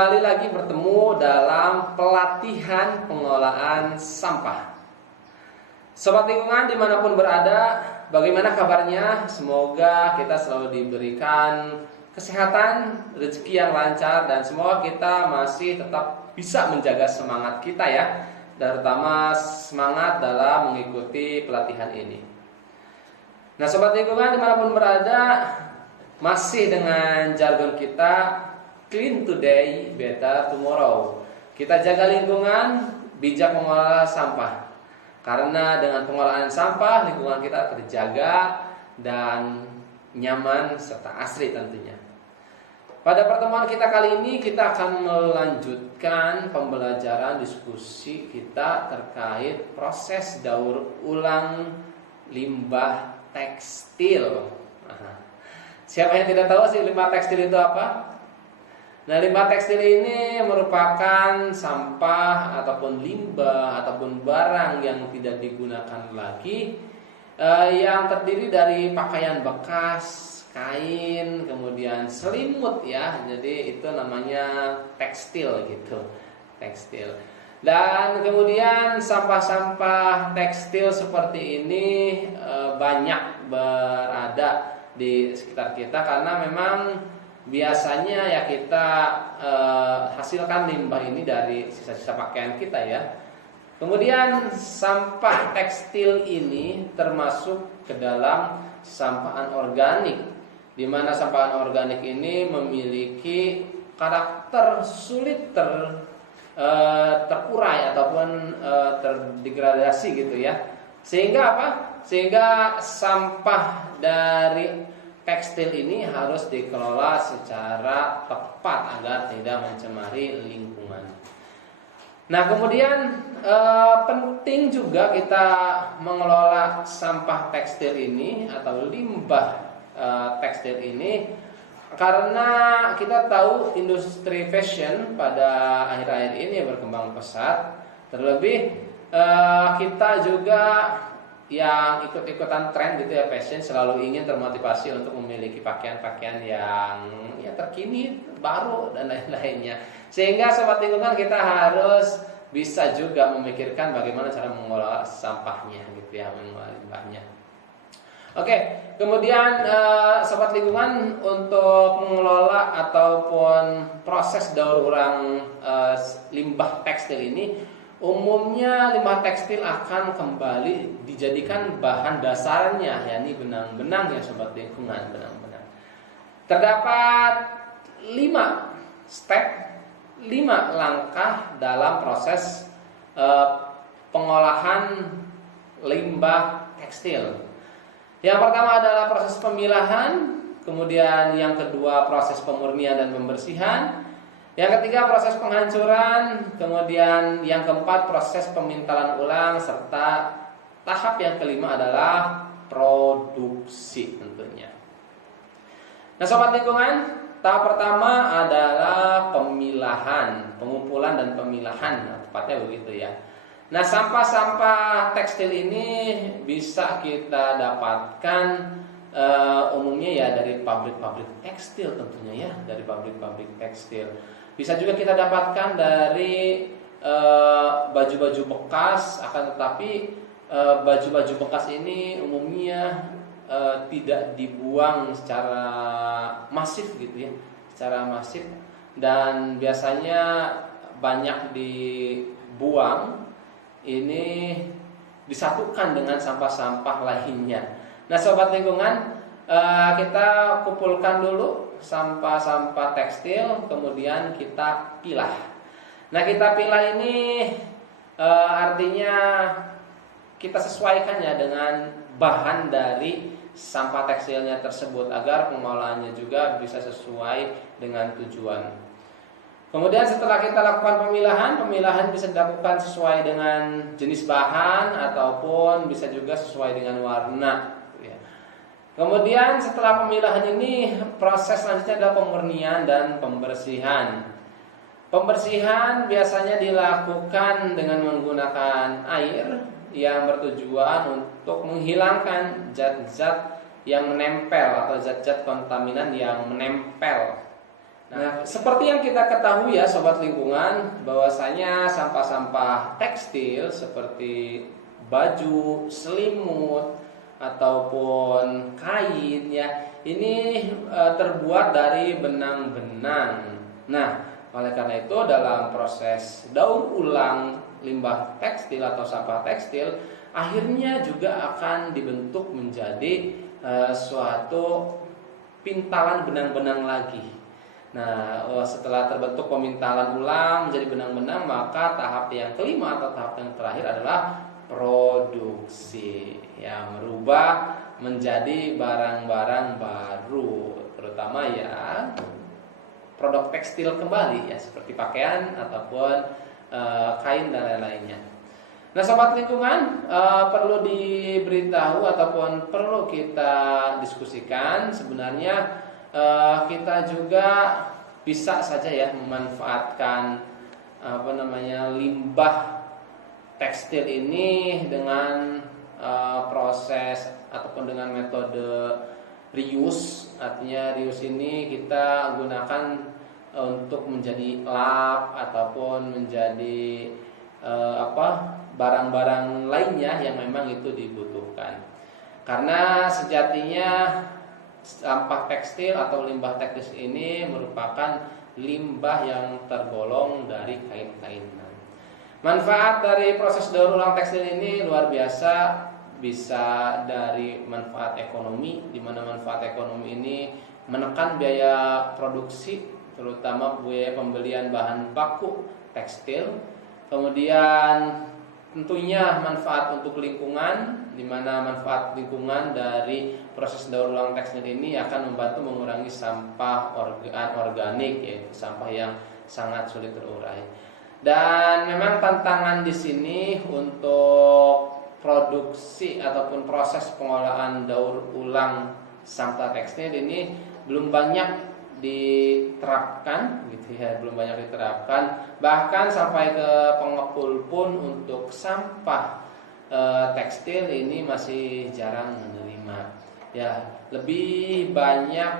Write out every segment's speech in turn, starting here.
kembali lagi bertemu dalam pelatihan pengolahan sampah. Sobat lingkungan dimanapun berada, bagaimana kabarnya? Semoga kita selalu diberikan kesehatan, rezeki yang lancar, dan semoga kita masih tetap bisa menjaga semangat kita ya, terutama semangat dalam mengikuti pelatihan ini. Nah, sobat lingkungan dimanapun berada, masih dengan jargon kita clean today, better tomorrow. Kita jaga lingkungan, bijak mengolah sampah. Karena dengan pengolahan sampah, lingkungan kita terjaga dan nyaman serta asri tentunya. Pada pertemuan kita kali ini, kita akan melanjutkan pembelajaran diskusi kita terkait proses daur ulang limbah tekstil. Siapa yang tidak tahu sih limbah tekstil itu apa? Nah, limbah tekstil ini merupakan sampah ataupun limbah ataupun barang yang tidak digunakan lagi, yang terdiri dari pakaian bekas, kain, kemudian selimut ya. Jadi itu namanya tekstil gitu, tekstil. Dan kemudian sampah-sampah tekstil seperti ini banyak berada di sekitar kita karena memang biasanya ya kita hasilkan limbah ini dari sisa-sisa pakaian kita ya. Kemudian sampah tekstil ini termasuk ke dalam sampah anorganik, di mana sampah anorganik ini memiliki karakter sulit terurai ataupun terdegradasi gitu ya. Sehingga apa? Sehingga sampah dari tekstil ini harus dikelola secara tepat agar tidak mencemari lingkungan. Nah, kemudian penting juga kita mengelola sampah tekstil ini atau limbah tekstil ini karena kita tahu industri fashion pada akhir-akhir ini berkembang pesat. Terlebih kita juga yang ikut-ikutan tren gitu ya, fashion selalu ingin termotivasi untuk memiliki pakaian-pakaian yang ya terkini, baru dan lain-lainnya. Sehingga sobat lingkungan kita harus bisa juga memikirkan bagaimana cara mengolah sampahnya gitu ya, mengolah limbahnya. Oke, kemudian sobat lingkungan untuk mengelola ataupun proses daur ulang limbah tekstil ini, umumnya limbah tekstil akan kembali dijadikan bahan dasarnya, yakni benang-benang ya sobat lingkungan, benang-benang. Terdapat 5 step, 5 langkah dalam proses pengolahan limbah tekstil. Yang pertama adalah proses pemilahan, kemudian yang kedua proses pemurnian dan pembersihan, yang ketiga proses penghancuran, kemudian yang keempat proses pemintalan ulang, serta tahap yang kelima adalah produksi tentunya. Nah sobat lingkungan, tahap pertama adalah pemilahan, pengumpulan dan pemilahan, nah, tepatnya begitu ya. Nah sampah-sampah tekstil ini bisa kita dapatkan umumnya ya dari pabrik-pabrik tekstil tentunya ya, dari pabrik-pabrik tekstil. Bisa juga kita dapatkan dari baju-baju bekas, akan tetapi baju-baju bekas ini umumnya tidak dibuang secara masif gitu ya, secara masif, dan biasanya banyak dibuang ini disatukan dengan sampah-sampah lainnya. Nah sobat lingkungan, kita kumpulkan dulu sampah-sampah tekstil, kemudian kita pilah. Nah kita pilah ini artinya kita sesuaikan ya dengan bahan dari sampah tekstilnya tersebut agar pengolahannya juga bisa sesuai dengan tujuan. Kemudian setelah kita lakukan pemilahan bisa dilakukan sesuai dengan jenis bahan ataupun bisa juga sesuai dengan warna. Kemudian setelah pemilahan ini, proses selanjutnya adalah pemurnian dan pembersihan. Pembersihan biasanya dilakukan dengan menggunakan air yang bertujuan untuk menghilangkan zat-zat yang menempel atau zat-zat kontaminan yang menempel Nah, seperti yang kita ketahui ya sobat lingkungan, bahwasanya sampah-sampah tekstil seperti baju, selimut ataupun kain ya, ini terbuat dari benang-benang. Nah, oleh karena itu dalam proses daur ulang limbah tekstil atau sampah tekstil akhirnya juga akan dibentuk menjadi suatu pintalan benang-benang lagi. Nah, setelah terbentuk pemintalan ulang menjadi benang-benang, maka tahap yang kelima atau tahap yang terakhir adalah produksi, yang merubah menjadi barang-barang baru, terutama ya produk tekstil kembali ya, seperti pakaian ataupun kain dan lain-lainnya. Nah, sobat lingkungan, perlu diberitahu ataupun perlu kita diskusikan sebenarnya. Kita juga bisa saja ya memanfaatkan limbah tekstil ini dengan proses ataupun dengan metode reuse. Artinya reuse ini kita gunakan untuk menjadi lap ataupun menjadi barang-barang lainnya yang memang itu dibutuhkan. Karena sejatinya sampah tekstil atau limbah tekstil ini merupakan limbah yang tergolong dari kain-kainan. Manfaat dari proses daur ulang tekstil ini luar biasa, bisa dari manfaat ekonomi, di mana manfaat ekonomi ini menekan biaya produksi, terutama biaya pembelian bahan baku tekstil. Kemudian tentunya manfaat untuk lingkungan, di mana manfaat lingkungan dari proses daur ulang tekstil ini akan membantu mengurangi sampah organik, yaitu sampah yang sangat sulit terurai. Dan memang tantangan di sini untuk produksi ataupun proses pengolahan daur ulang sampah tekstil ini belum banyak diterapkan gitu ya, belum banyak diterapkan. Bahkan sampai ke pengepul pun untuk sampah tekstil ini masih jarang menerima. Ya, lebih banyak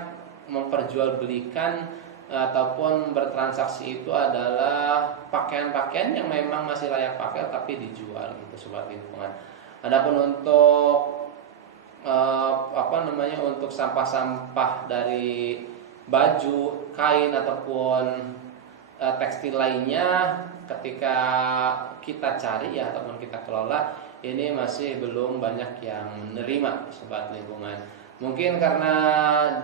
memperjualbelikan ataupun bertransaksi itu adalah pakaian-pakaian yang memang masih layak pakai tapi dijual gitu sobat lingkungan. Adapun untuk untuk sampah-sampah dari baju, kain ataupun tekstil lainnya, ketika kita cari ya ataupun kita kelola, ini masih belum banyak yang menerima sobat lingkungan. Mungkin karena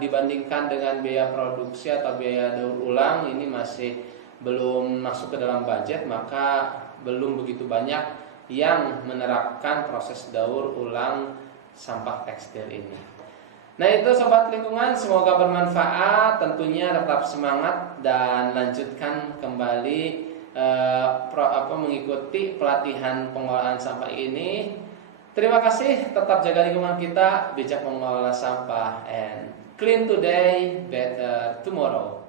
dibandingkan dengan biaya produksi atau biaya daur ulang ini masih belum masuk ke dalam budget, maka belum begitu banyak yang menerapkan proses daur ulang sampah tekstil ini. Nah, itu sobat lingkungan, semoga bermanfaat. Tentunya tetap semangat dan lanjutkan kembali mengikuti pelatihan pengolahan sampah ini. Terima kasih, tetap jaga lingkungan kita, bijak mengelola sampah, and clean today, better tomorrow.